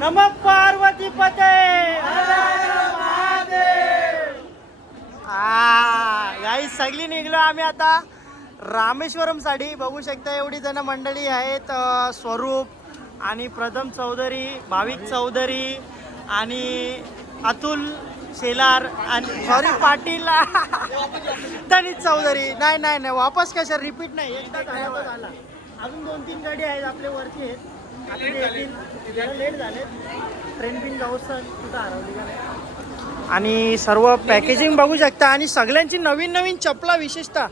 नमः पार्वती पते गाईस सगळी निघलो आम्ही आता रामेश्वरम साठी. बघू शकता एवढी जण मंडळी आहेत. स्वरूप आणि प्रथम चौधरी, भाविक चौधरी आणि अतुल शेलार आणि सॉरी पाटील तनित चौधरी. नाही नाही नाही वापस कशा रिपीट नाही, एकदा झाला. अजून 2-3 गाडी आहेत आपल्या वरती आहेत. आता येतील, लेट झाले. ट्रेन बिन जाऊ सर कुठं हरवली का नाही. आणि सर्व पॅकेजिंग बघू शकता आणि सगळ्यांची नवीन नवीन चपला विशेषतः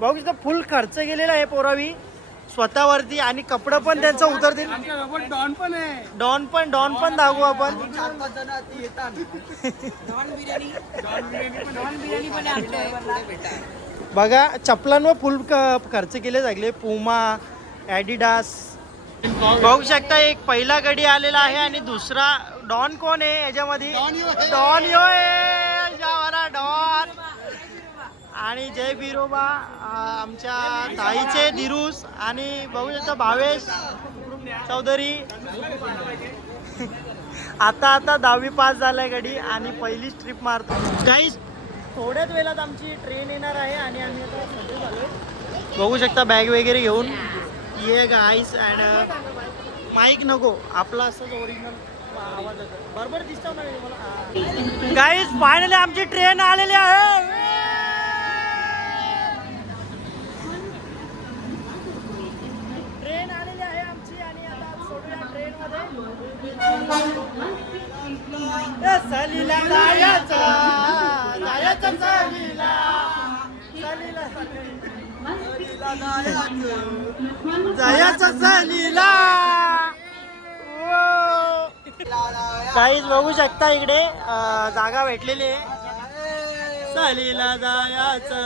बघू शकता. फुल खर्च केलेला आहे पोरावी स्वतःवरती आणि कपडे पण त्यांचं उतरतील. डॉन पण आहे. डॉन पण दाखवू आपण. बघा चपलांवर फुल खर्च केले सगळे. पुमा, ॲडिडास बघू शकता. एक पहिला गडी आलेला आहे आणि दुसरा डॉन कोण आहे याच्यामध्ये? डॉन यो डॉन. आणि जय बिरोबा आमच्या ताईचे दिरूस आणि बघू शकता भावेश चौधरी. आता 10वी पास झालाय गडी आणि पहिलीच ट्रिप मारतो. गाईस थोड्याच वेळात आमची ट्रेन येणार आहे आणि आम्ही आता सगळे झालो. बघू शकता बॅग वगैरे घेऊन ये गाईस. अँड माईक नको आपला असंच ओरिजिनल आवाज येतो. बरोबर दिसतो ना मला. गाईस फायनली आमची ट्रेन आलेली आहे. ट्रेन आलेली आहे आमची आणि आता सोडूया ट्रेन मध्ये. सलीला जायचं सलीला. काहीच बघू शकता इकडे जागा भेटलेली आहे. सलीला जायचं.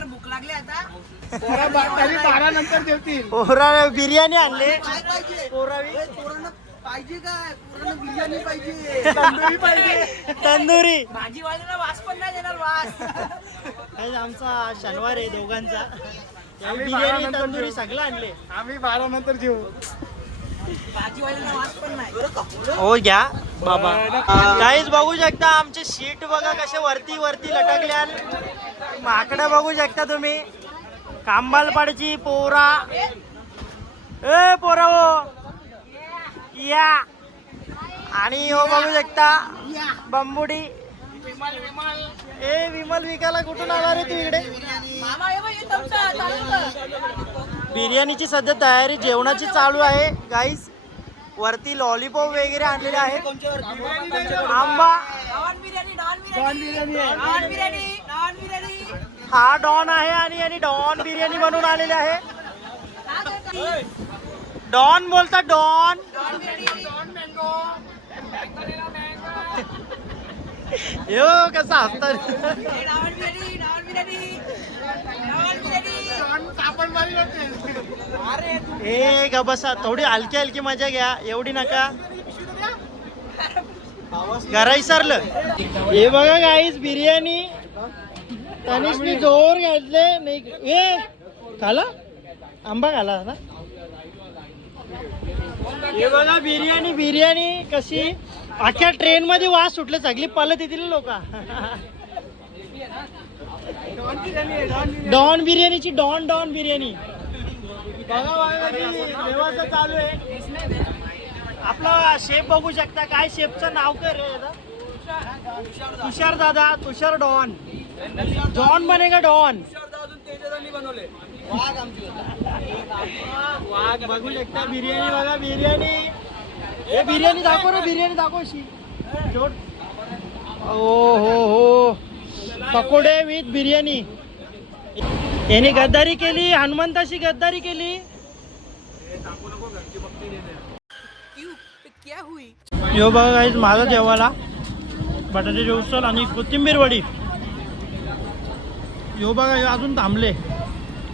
भूक लागली आता. 12 नंतर जेवतील. पोरा बिर्याणी आणले. पोरावी पाहिजे काय? बिर्याणी पाहिजे, तंदुरी पाहिजे. तंदुरी भाजीवाल्याला वास पण नाही देणार. वास आमचा शनिवार आहे दोघांचा. बिर्याणी तंदुरी सगळं आणले. आम्ही 12 नंतर जेवू. भाजीवाल्याला वास पण नाही. हो घ्या बाबा. काहीच बघू शकता आमचे सीट बघा कसे वरती लटकल्या. माकडं बघू शकता तुम्ही. कांबालपाडची पोरा. ए पोरा हो या. आणि हो बघू शकता बंबुडी. ए विमल विकायला कुठून आला रे तू इकडे? बिर्याणीची सध्या तयारी जेवणाची चालू आहे गाईस. वरती लॉलीपॉप वगैरे आणलेले आहेत. आंबा. हा डॉन आहे आणि डॉन बिर्याणी बनवून आलेले आहे. डॉन बोलता डॉन. यो कसा हसतात. ए ग बसा थोडी हलकी मजा घ्या एवढी नका. घरा विसरलं. हे बघा गाईस बिर्याणी तनिषनी जोर घातले नाही. ए खाला आंबा खाला ना. हे बघा बिर्याणी कशी अख्ख्या ट्रेन मध्ये वास सुटले. सगळी पलत येतील लोक. डॉन बिर्याणीची डॉन बिर्याणी बघा व्यवस्था चालू आहे. आपला शेफ बघू शकता. काय शेफचं नाव काय रे? तुषार दादा. तुषार डॉन. जॉन बनेगा डॉन. वाघ बघू शकता. बिर्याणी बघा बिर्याणी. हे बिर्याणी दाखव रे. बिर्याणी दाखवशी जोड. हो पकोडे विथ बिर्याणी. याने गद्दारी केली. हनुमंताशी गद्दारी केली. यो बघा गाईस माझा जेवायला बटाट्याची उसळ आणि कोथिंबीर वडी. यो बघा अजून थांबले.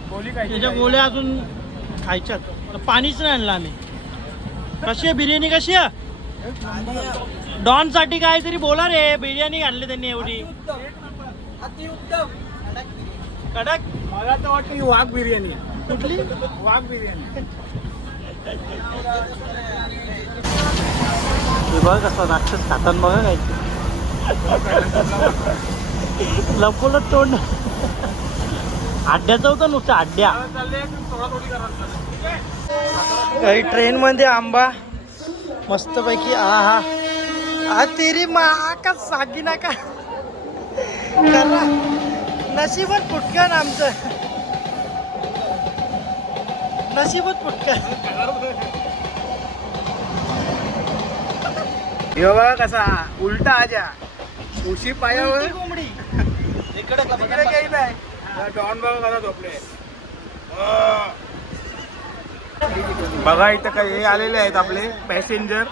त्याच्या गोळ्या अजून खायच्यात. पाणीच नाही आणलं आम्ही. कशी आहे बिर्याणी? कशी आहे? डॉन साठी काहीतरी बोला रे. बिर्याणी आणली त्यांनी एवढी कडक. मला तर वाटतं ही वाघ बिर्याणी आहे. कुठली? वाघ बिर्याणी. बघ कसा राक्षस खाताना बघा काय लपवलं तोंड आड्याचं होतं नुसतं आड्या काही ट्रेन मध्ये आंबा मस्तपैकी हा हा तेरी माँ का सागी ना का करा नशीबच फुटकन आमचं नशीबच फुटकन यो बघा कसा उलटा आजा उशी पायावर कोंबडी इकडे काही नाही डॉन बघा कसा झोपले बघा इथं काही हे आलेले आहेत आपले पॅसेंजर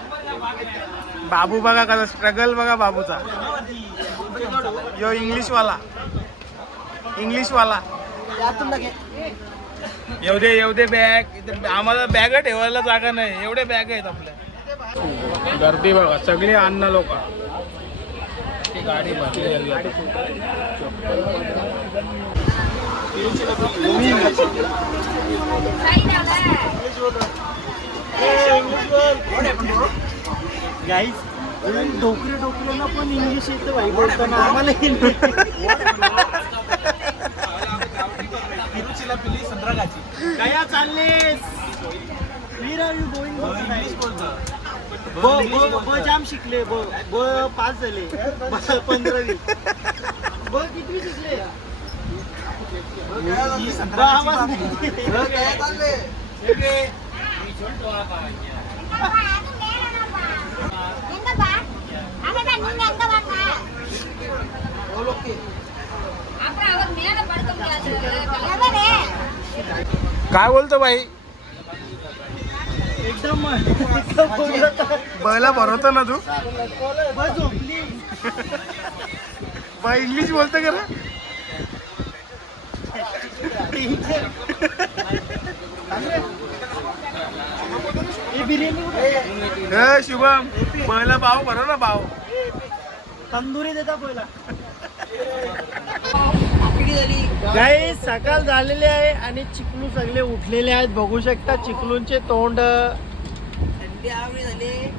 बाबू बघा कसा स्ट्रगल बघा बाबूचा यो इंग्लिश वाला येऊ दे बॅग आम्हाला बॅग ठेवायला जागा नाही एवढे बॅग आहेत आपल्या गर्दी बघा सगळे अन्न लोक गाडी भरली गाईज डोकऱ्यांना पण इंग्लिश येतं भाई बोलताना आम्हाला काय चाललेस ब जाम शिकले ब 5 झाले 15वी ब किती शिकले काय बोलतो बाई एकदम बला भरवतो ना तू झोपली बाई इंग्लिश बोलतो का बिर्याणी शुभम बला भाव भरो ना भाव तंदुरी देता पहिला काही सकाळ झालेली आहे आणि चिकलू सगळे उठलेले आहेत बघू शकता चिकलूंचे तोंड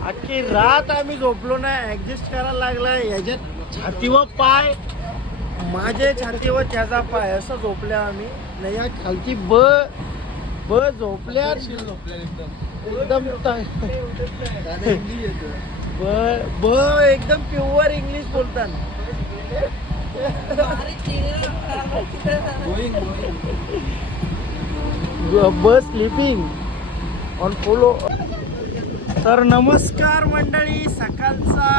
अख्खी रात आम्ही झोपलो नाही ऍडजस्ट करायला लागलाय याच्यात छातीवर पाय माझे छातीवर त्याचा पाय असं झोपल्या आम्ही नाही या खालती ब झोपल्या एकदम ब एकदम प्युअर इंग्लिश बोलतात बस स्लीपिंग ऑन फॉलो. तर नमस्कार मंडळी, सकाळचा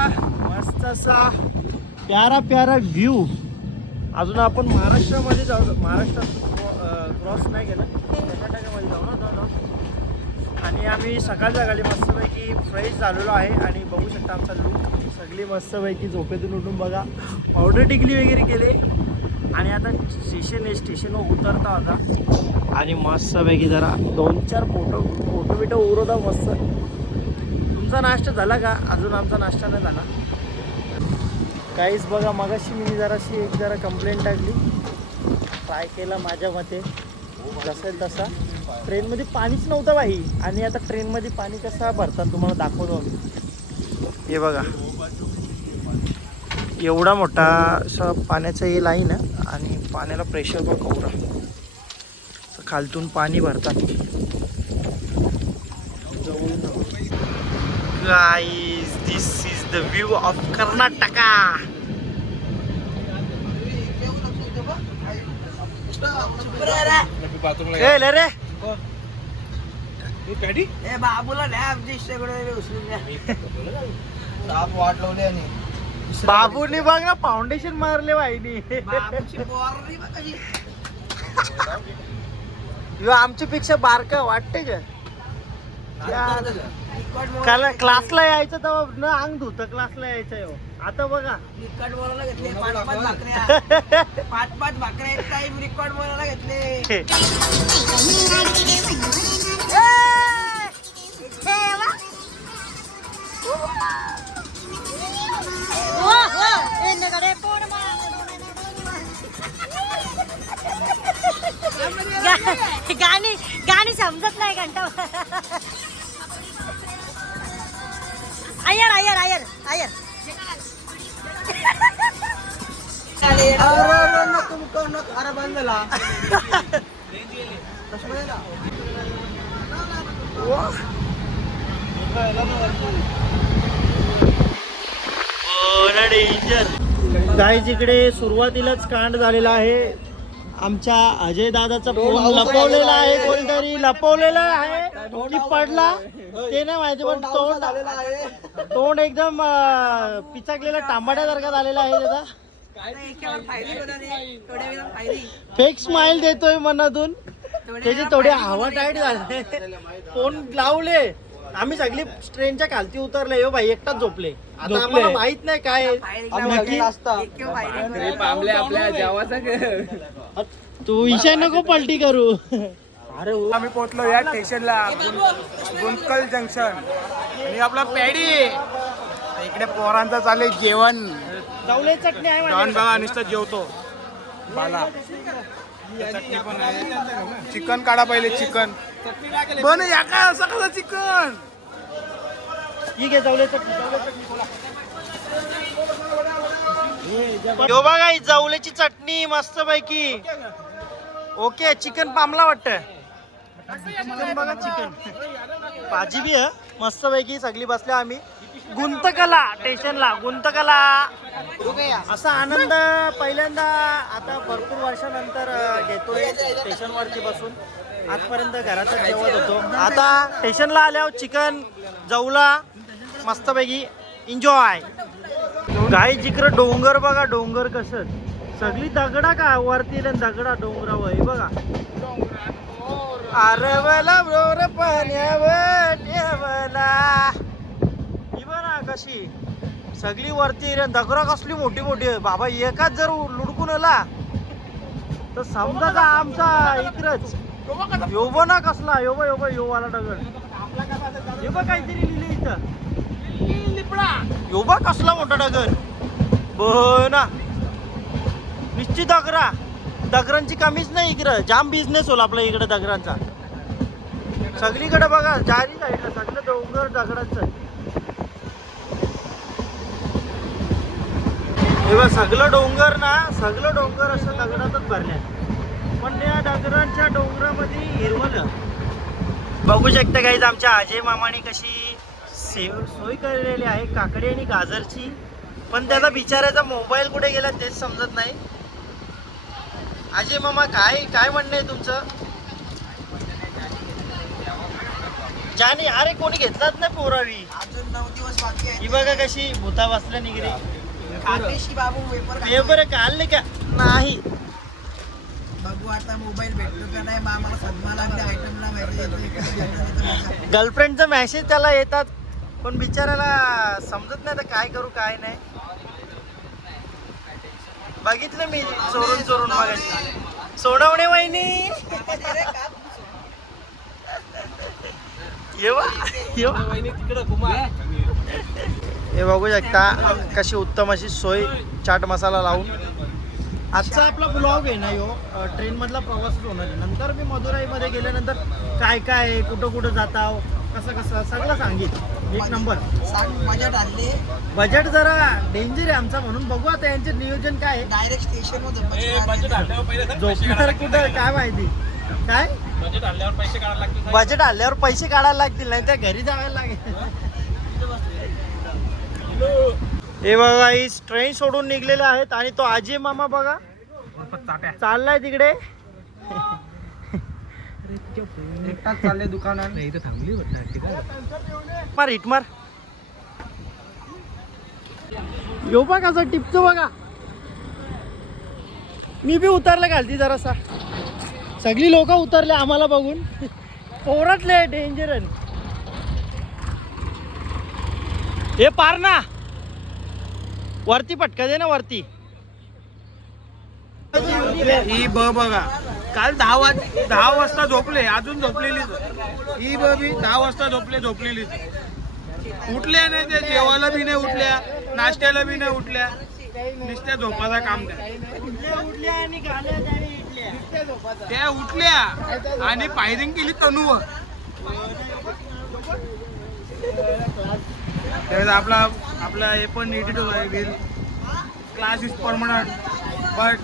मस्तसा प्यारा प्यारा व्ह्यू. अजून आपण महाराष्ट्रामध्ये जाऊ, महाराष्ट्रात क्रॉस नाही केलं, कर्नाटकामध्ये जाऊ ना. आणि आम्ही सकाळच्या गाडी मस्तपैकी फ्रेश झालेलो आहे आणि बघू शकता आमचा लुक. सगळी मस्तपैकी झोपेतून उठून बघा पावडर टिकली वगैरे केले आणि आता स्टेशनवर उतरता होता आणि मस्तपैकी जरा 2-4 फोटो बिटो उरवता मस्त. तुमचा नाश्ता झाला का? अजून आमचा नाश्ता नाही झाला. काहीच बघा मगाशी मी जरा कंप्लेंट टाकली, ट्राय केला माझ्या मते जसेल तसा. ट्रेनमध्ये पाणीच नव्हतं बाई आणि आता ट्रेनमध्ये पाणी कसं भरतात तुम्हाला दाखवतो. हे बघा एवढा मोठा असं पाण्याचं हे लाईन आहे आणि पाण्याला प्रेशर पण कवरा खालतून पाणी भरतात. Guys this is the view of Karnataka. रे बाबूला वाट लावली आणि बाबूनी बघ ना फाउंडेशन मारले बाईनी. आमच्या पेक्षा बारका वाटते का? क्लासला यायचं तेव्हा न अंग धुत क्लासला यायचं. आता बघा रिकॉर्ड बोलायला घेतले 5-5 भाकऱ्या एक टाइम रिकॉर्ड बोलायला घेतले. गाणी समजत नाही घंटा. आयर आयर आयर आयर अरे बंद झाला डेंजर गाईज इकडे सुरुवातीलाच कांड झालेला आहे. आमच्या अजय दादाचा फोन लपवलेला आहे, कोणतरी लपवलेला आहे की पडला ते नाही माहिती, पण तोंड एकदम पिचकलेला तांबड्यासारखा झालेला आहे त्याचा. फेक स्माइल देतोय मनातून, त्याची थोडी हवा टाईट झाली. फोन लावले आम्ही सगळी ट्रेनच्या खालती उतरले. हो भाई एकटाच झोपले. आता आम्हाला माहित नाही काय नक्की. तू इशा नको पलटी करू. अरे आम्ही पोहोचलो या स्टेशनला, गुंतकल जंक्शन. आणि आपला पॅडी इकडे पोरांचं चाललंय जेवण. जाऊले चटणी आहे डॉन बघा नुसतं जेवतो बाला. चटणी पण आहे. चिकन काढा पहिले, चिकन बन या काय असं कसं चिकन. ठीक आहे जाऊले चटणी. यो बघा ही जाऊल्याची चटणी मस्त पैकी. ओके चिकन पामला वाटतं. चिकन बघा, चिकन भाजी बी आहे मस्त पैकी. सगळी बसल्या आम्ही गुंतकला स्टेशनला. गुंतकला असा आनंद पहिल्यांदा आता भरपूर वर्षानंतर घेतोय स्टेशनवरती बसून. आजपर्यंत घरातच जेवत होतो. आता स्टेशनला आल्यावर चिकन जवला मस्तपैकी एन्जॉय. गाई जिकडं डोंगर बघा, डोंगर कसं सगळी दगडा का वरती दगडा डोंगरावर हे बघा. आरवला ब्रोर पाण्यावर ठेवला ही बघा कशी सगळी वरती दगडा कसली मोठी मोठी आहे बाबा. एकाच जर लुडकून आला तर समजा का आमचा इकडच योबो ना कसला योबा योबा योवाला दगड. हे बघ काहीतरी लिहिले इथं योबा कसला मोठा दगड ना. निश्चित दगरा दगरांची कमीच नाही इकडं. जाम बिझनेस होईल आपल्या इकडे दगरांचा. सगळीकडे बघा चारी साईडला सगळं डोंगर दगडांचं. हे सगळं डोंगर ना, सगळं डोंगर असं दगडातच भरल्या. पण त्या डगरांच्या डोंगरामध्ये हिरवलं बघू शकता गाईज. आमच्या अजय मामाने कशी सोय केलेली आहे काकडी आणि गाजरची. पण त्याचा बिचारायचा मोबाईल कुठे गेला तेच समजत नाही. अजय मामा काय काय म्हणणं आहे तुमचं? जानी अरे कोणी घेतलाच नाही पोरावी. अजून 9 दिवस बाकी आहे. ही बघा कशी भूता बसल्या निगरी. खातेशी बाबू पेपर काढले का नाही. बघू आता मोबाईल भेटतो का नाही. आम्हाला सदमा लागले आयटमला माहिती. गर्लफ्रेंडचा मेसेज त्याला येतात पण बिचाराला समजत नाही तर काय करू काय नाही. बघितलं मी चोरून चोरून बघायचं. सोडवणे वहिनी हे बघू शकता कशी उत्तम अशी सोय चाट मसाला लावून. आजचा आपला ब्लॉग आहे ना यो ट्रेन मधला प्रवासच होणार आहे. नंतर मी मदुराईमध्ये गेल्यानंतर काय काय कुठं कुठं जाता कसं कसं सगळं सांगितलं. एक नंबर बजेट आणले. बजेट जरा डेंजर आहे आमचा म्हणून बघू आता यांचे नियोजन काय आहे. डायरेक्ट स्टेशन मध्ये झोपणार कुठं काय माहिती. काय बजेट हल्ल्यावर पैसे काढायला लागतील नाही त्या घरी जायला लागेल. हे बघा ही ट्रेन सोडून निघलेले आहेत आणि तो अजय मामा बघा चाललाय तिकडे. एकटाच चालले दुकानात. इथे थांबली मार हिट मार. यो बघ कसं टिपतो बघा. मी बी उतरले घालती जरासा. सगळी लोक उतरले आम्हाला बघून. पोरातले डेंजर. हे पार ना वरती पटका दे ना वरती. ही बघा काल 10 वाजता झोपले अजून झोपलेलीच. ही बी 10 वाजता झोपलेलीच. उठल्या नाही त्या जेवायला बी नाही उठल्या, नाश्त्याला बी नाही उठल्या. नुसत्या झोपाचा काम त्या उठल्या आणि फायरिंग केली तनूवर. त्यावेळेस आपला हे पण एडिट होईल. क्लास इज परमनंट बट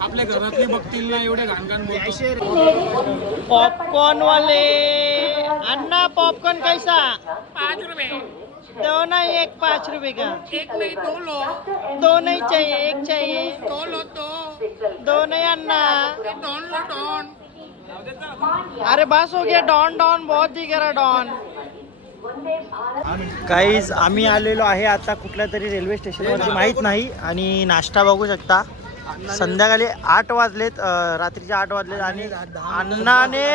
आपल्या घरातली बघतील ना एवढे घाण बोलतो. पॉपकॉर्न वाले अन्ना पॉपकॉर्न कैसा? 5 रुपये. दो नहीं एक 5 रुपए का. एक नहीं 2 लो. दो नहीं चाहिए एक चाहिए. 2 लो 2. दो नहीं अन्ना. Don low don. अरे बस हो गया. डॉन डॉन बहुत दिख रहा डॉन. गाईज आम्ही आलेलो आहे आता कुठल्या तरी रेल्वे स्टेशनवरती माहीत नाही. आणि नाश्ता बघू शकता. संध्याकाळी 8 वाजलेत, रात्रीचे 8 वाजलेत आणि अण्णाने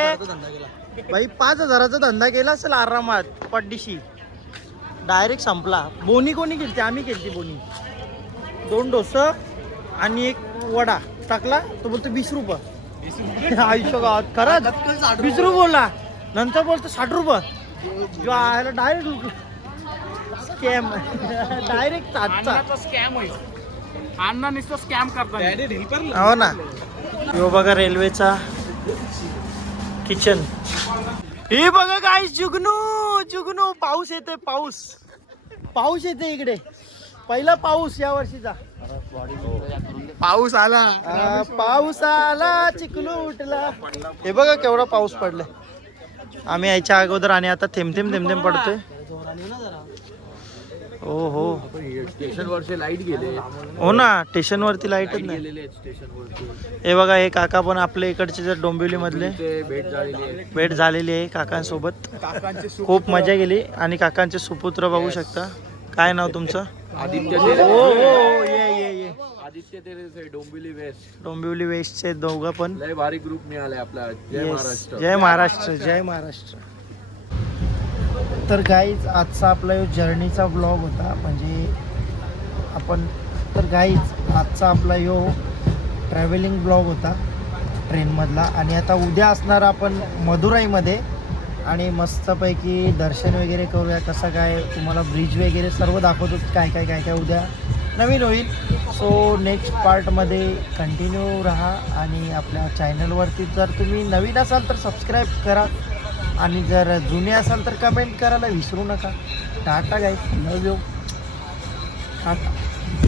भाई 5,000चा धंदा केला असेल आरामात. पड्डीशी डायरेक्ट संपला. बोनी कोणी केली? आम्ही केली बोनी. 2 डोसं आणि एक वडा टाकला. तो बोलतो 20 रुपये. आयुष्य गावात खरंच 20 रुपये बोलला. नंतर बोलतो 60 रुपये. जो आहे डायरेक्ट स्कॅम. डायरेक्ट स्कॅम होईल. अण्णा नुसतं स्कॅम करतात. हो ना. यो बघा रेल्वेचा किचन. हे बघा काय जुगनू जुगनू. पाऊस येते. पाऊस येते इकडे. पहिला पाऊस या वर्षीचा. पाऊस आला. पाऊस आला चिखलू उठला. हे बघा केवढा पाऊस पडलाय. आम्ही यायच्या अगोदर आणि आता थेंब थेंब पडतोय. हो हो स्टेशन वरचे लाईट गेले. हो ना. स्टेशन वरती लाईटच नाही. हे बघा हे काका पण आपल्या इकडचे जर डोंबिवली मधले भेट झालेली आहे काकांसोबत. खूप मजा गेली. आणि काकांचे सुपुत्र बघू शकता. काय नाव तुमचं? आदित्य हो हो ये आदित्य तेरे डोंबिवली वेस्ट. डोंबिवली वेस्टचे दोघं पण. लय भारी ग्रुप मिळाले आपला. जय महाराष्ट्र. जय महाराष्ट्र. जय महाराष्ट्र. तर गाईज आजचा आपला जर्नीचा ब्लॉग होता. म्हणजे आपण तर गाईज आजचा आपला यो ट्रॅव्हलिंग ब्लॉग होता ट्रेनमधला. आणि आता उद्या असणार आपण मदुराईमध्ये. आणि मस्तपैकी दर्शन वगैरे करूया. कसं काय तुम्हाला ब्रिज वगैरे सर्व दाखवतो. काय काय काय काय उद्या नवीन होईल. सो नेक्स्ट पार्टमध्ये कंटिन्यू राहा. आणि आपल्या चॅनलवरती जर तुम्ही नवीन असाल तर सबस्क्राईब करा. आणि जर जुने असाल तर कमेंट करायला विसरू नका. टाटा गाईस. लव यू. टाटा.